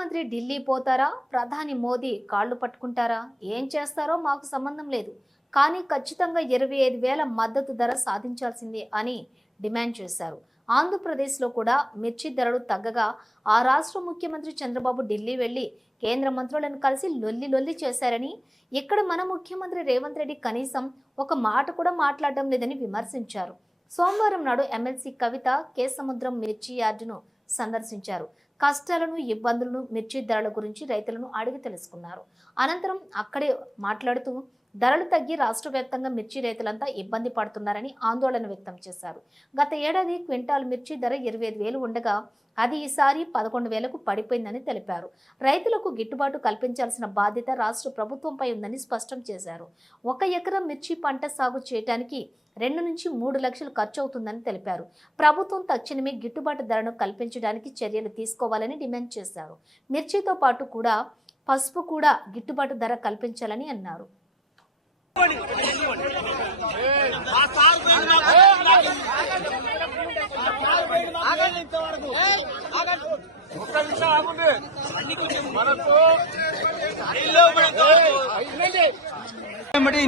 ముఖ్యమంత్రి ఢిల్లీ పోతారా, ప్రధాని మోదీ కాళ్లు పట్టుకుంటారా, ఏం చేస్తారో మాకు సంబంధం లేదు, కానీ ఖచ్చితంగా 25,000 మద్దతు ధర సాధించాల్సిందే అని డిమాండ్ చేశారు. ఆంధ్రప్రదేశ్లో కూడా మిర్చి ధరలు తగ్గగా ఆ రాష్ట్ర ముఖ్యమంత్రి చంద్రబాబు ఢిల్లీ వెళ్లి కేంద్ర మంత్రులను కలిసి లొల్లి చేశారని, ఇక్కడ మన ముఖ్యమంత్రి రేవంత్ రెడ్డి కనీసం ఒక మాట కూడా మాట్లాడడం లేదని విమర్శించారు. సోమవారం నాడు ఎమ్మెల్సీ కవిత కేసముద్రం మిర్చి యార్డును సందర్శించారు. కష్టాలను, ఇబ్బందులను, మిర్చి ధరల గురించి రైతులను అడిగి తెలుసుకున్నారు. అనంతరం అక్కడే మాట్లాడుతూ ధరలు తగ్గి రాష్ట్ర వ్యాప్తంగా మిర్చి రైతులంతా ఇబ్బంది పడుతున్నారని ఆందోళన వ్యక్తం చేశారు. గత ఏడాది క్వింటాల్ మిర్చి ధర 25,000 ఉండగా అది ఈసారి 11,000కు పడిపోయిందని తెలిపారు. రైతులకు గిట్టుబాటు కల్పించాల్సిన బాధ్యత రాష్ట్ర ప్రభుత్వంపై ఉందని స్పష్టం చేశారు. 1 ఎకరం మిర్చి పంట సాగు చేయడానికి 2 నుంచి 3 లక్షలు ఖర్చు అవుతుందని తెలిపారు. ప్రభుత్వం తక్షణమే గిట్టుబాటు ధరను కల్పించడానికి చర్యలు తీసుకోవాలని డిమాండ్ చేశారు. మిర్చితో పాటు కూడా పసుపు కూడా గిట్టుబాటు ధర కల్పించాలని అన్నారు.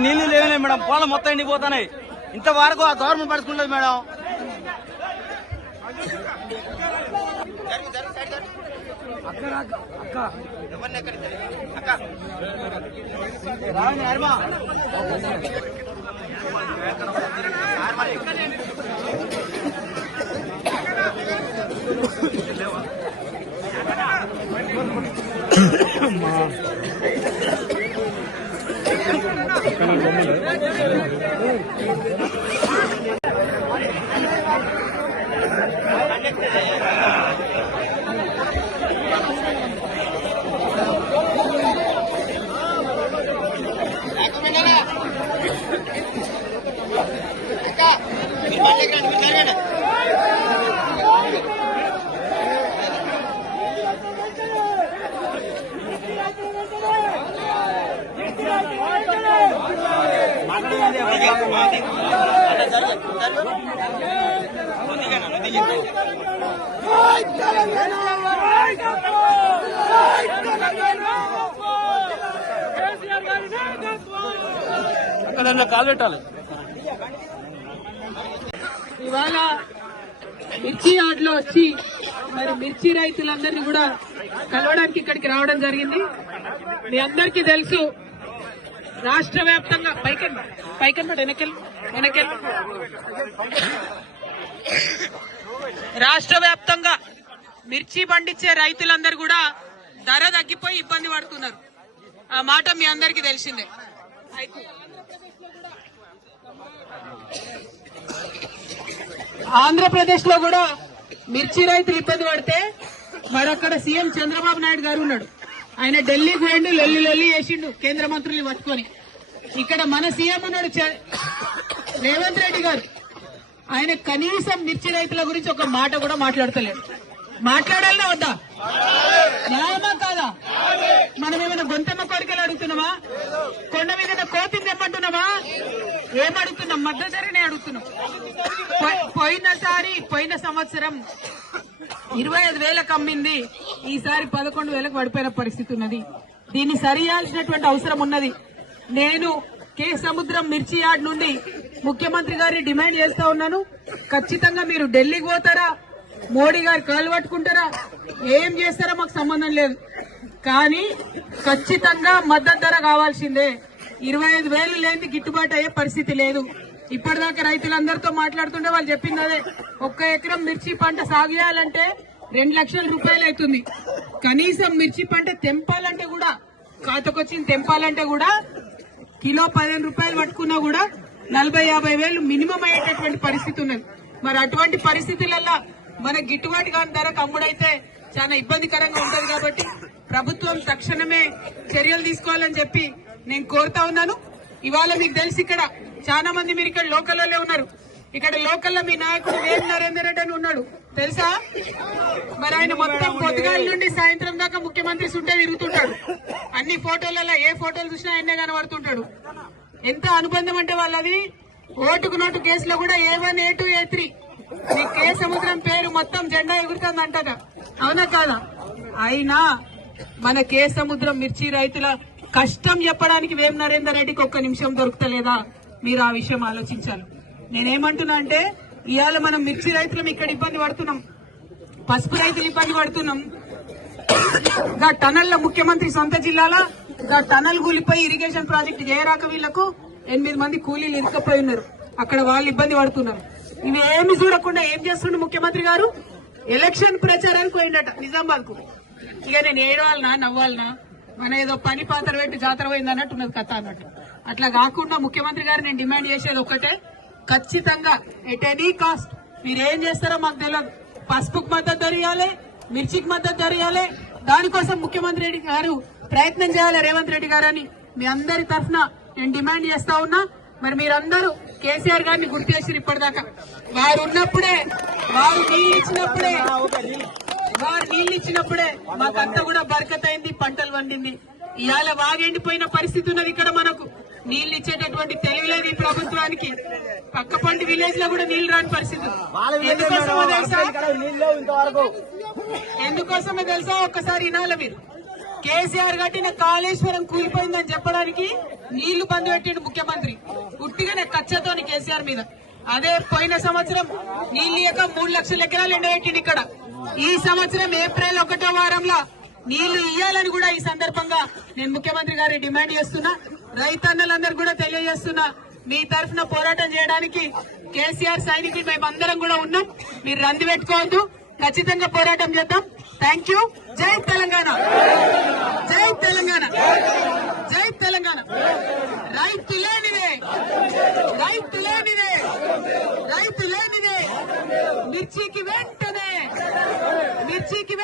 నీళ్లు లేవలే మేడం, పొలం మొత్తం ఎండిపోతున్నాయి. ఇంతవరకు ఆ గవర్నమెంట్ పడుచుకుంటుంది మేడం. కాలు పెట్టాలి. ఇవాళ మిర్చి యార్డులో వచ్చి మరి మిర్చి రైతులందరినీ కూడా కలవడానికి ఇక్కడికి రావడం జరిగింది. మీ అందరికీ తెలుసు, రాష్ట్ర వ్యాప్తంగా రాష్ట్ర వ్యాప్తంగా మిర్చి పండించే రైతులందరూ కూడా ధర తగ్గిపోయి ఇబ్బంది పడుతున్నారు. ఆ మాట మీ అందరికీ తెలిసిందే. ఆంధ్రప్రదేశ్ లో కూడా మిర్చి రైతులు ఇబ్బంది పడితే మరొక్కడ సీఎం చంద్రబాబు నాయుడు గారు ఉన్నాడు. ఆయన ఢిల్లీకి పోయిండు, లొల్లి చేసిండు కేంద్ర మంత్రులు పట్టుకొని. ఇక్కడ మన సీఎం ఉన్నాడు రేవంత్ రెడ్డి గారు. ఆయన కనీసం మిర్చి రైతుల గురించి ఒక మాట కూడా మాట్లాడతలేడు. మాట్లాడాలనా వద్దా? న్యాయమా కాదా? మనం ఏమైనా గొంతమ్మ కోరికలు అడుగుతున్నామా? కొండ మీద కోతిని తెమ్మంటున్నామా? ఏమడుగుతున్నాం? మద్దతు ధరనే అడుగుతున్నాం. పోయిన సంవత్సరం 25,000కు అమ్మింది, ఈసారి 11,000కు పడిపోయిన పరిస్థితి ఉన్నది. దీన్ని సరియాల్సినటువంటి అవసరం ఉన్నది. నేను కేసముద్రం మిర్చి యార్డ్ నుండి ముఖ్యమంత్రి గారిని డిమాండ్ చేస్తా ఉన్నాను. ఖచ్చితంగా మీరు ఢిల్లీకి పోతారా, మోడీ గారు కాలు పట్టుకుంటారా, ఏం చేస్తారో మాకు సంబంధం లేదు, కానీ ఖచ్చితంగా మద్దతు ధర కావాల్సిందే. 25,000 లేని గిట్టుబాటు అయ్యే పరిస్థితి లేదు. ఇప్పటిదాకా రైతులందరితో మాట్లాడుతుంటే వాళ్ళు చెప్పింది అదే. 1 ఎకరం మిర్చి పంట సాగు చేయాలంటే 2 లక్షల రూపాయలు అవుతుంది. కనీసం మిర్చి పంట తెంపాలంటే కూడా, ఖాతాకొచ్చింది తెంపాలంటే కూడా కిలో 15 రూపాయలు పట్టుకున్నా కూడా 40-50 వేలు మినిమం అయ్యేటటువంటి పరిస్థితి ఉన్నది. మరి అటువంటి పరిస్థితులలో మన గిట్టుబాటు కాని ధరకు అమ్ముడైతే చాలా ఇబ్బందికరంగా ఉంటది. కాబట్టి ప్రభుత్వం తక్షణమే చర్యలు తీసుకోవాలని చెప్పి నేను కోరుతా ఉన్నాను. ఇవాళ మీకు తెలిసి ఇక్కడ చాలా మంది మీరు ఇక్కడ లోకల్లో ఉన్నారు. ఇక్కడ లోకల్లో మీ నాయకుడు వేం నరేందర్ రెడ్డి అని ఉన్నాడు, తెలుసా? మరి ఆయన మొత్తం పొద్దుగాల నుండి సాయంత్రం దాకా ముఖ్యమంత్రి సుంటే తిరుగుతుంటాడు. అన్ని ఫోటోలలో ఏ ఫోటోలు చూసినా ఆయనే కనబడుతుంటాడు. ఎంత అనుబంధం అంటే వాళ్ళది. ఓటుకు నోటు కేసులో కూడా A1, A2, A3 మీ కేసముద్రం పేరు మొత్తం జెండా ఎగురుతుంది అంటగా, అవునా కాదా? అయినా మన కే సముద్రం మిర్చి రైతుల కష్టం చెప్పడానికి వేం నరేందర్ రెడ్డికి ఒక్క నిమిషం దొరుకుతలేదా? మీరు ఆ విషయం ఆలోచించాలి. నేనేమంటున్నా అంటే ఇవాళ మనం మిర్చి రైతులం ఇక్కడ ఇబ్బంది పడుతున్నాం, పసుపు రైతులు ఇబ్బంది పడుతున్నాం. గా టనల్ ముఖ్యమంత్రి సొంత జిల్లాల గా టనల్ కూలిపోయి ఇరిగేషన్ ప్రాజెక్టు చేయరాక వీళ్లకు 8 మంది కూలీలు ఇరుకపోయి ఉన్నారు. అక్కడ వాళ్ళు ఇబ్బంది పడుతున్నారు. ఇవి ఏమి చూడకుండా ఏం చేస్తుండే ముఖ్యమంత్రి గారు? ఎలక్షన్ ప్రచారానికి పోయిందట నిజామాబాద్ కు. ఇక నేను ఏడవాలనా నవ్వాలనా, మన ఏదో పని పాత్ర పెట్టి జాతర పోయింది అన్నట్టు ఉన్నది కథ అన్నట్టు. అట్లా కాకుండా ముఖ్యమంత్రి గారు నేను డిమాండ్ చేసేది ఒకటే, ఖచ్చితంగా ఎట్ ఎనీ కాస్ట్ మీరేం చేస్తారో మాకు తెలియదు, పసుపుకు మద్దతు ధర ఇవ్వాలి, మిర్చికి మద్దతు ధర ఇవ్వాలి. దానికోసం ముఖ్యమంత్రి రెడ్డి గారు ప్రయత్నం చేయాలి, రేవంత్ రెడ్డి గారు అని మీ అందరి తరఫున నేను డిమాండ్ చేస్తా ఉన్నా. మరి మీరందరూ కేసీఆర్ గారిని గుర్తు చేసి ఇప్పటిదాకా వారు ఉన్నప్పుడే, వారు నీళ్లు ఇచ్చినప్పుడే మాకంతా కూడా బరకత్ అయింది, పంటలు వండింది. ఇవాళ వాగెండిపోయిన పరిస్థితి ఉన్నది. ఇక్కడ మనకు నీళ్లు ఇచ్చేటటువంటి తెలియలేదు ఈ ప్రభుత్వానికి. పక్కపంటి విలేజ్ లో కూడా నీళ్లు రాని పరిస్థితి. ఎందుకోసమే తెలుసా? ఒక్కసారి వినాలి మీరు. కేసీఆర్ కట్టిన కాళేశ్వరం కూలిపోయిందని చెప్పడానికి నీళ్లు బంద్ పెట్టిండు ముఖ్యమంత్రి, పుట్టిగానే కచ్చతోని కేసీఆర్ మీద. అదే పోయిన సంవత్సరం నీళ్లు ఇయ్యక 3 లక్షల ఎకరాలు ఎండబెట్టిండు ఇక్కడ. ఈ సంవత్సరం ఏప్రిల్ 1వ వారంలో నీళ్లు ఇయ్యాలని కూడా ఈ సందర్భంగా నేను ముఖ్యమంత్రి గారి డిమాండ్ చేస్తున్నా. రైతన్నలందరూ కూడా తెలియజేస్తున్నా, మీ తరఫున పోరాటం చేయడానికి కేసీఆర్ సైనికులు మేమందరం కూడా ఉన్నాం. మీరు రంది పెట్టుకోవద్దు, ఖచ్చితంగా పోరాటం చేద్దాం. Thank you. జై తెలంగాణ, జై తెలంగాణ, జై తెలంగాణ. రైతు లేనిదే, రైతు లేనిదే, రైతు లేనిదే. మిర్చికి వెంటనే, మిర్చికి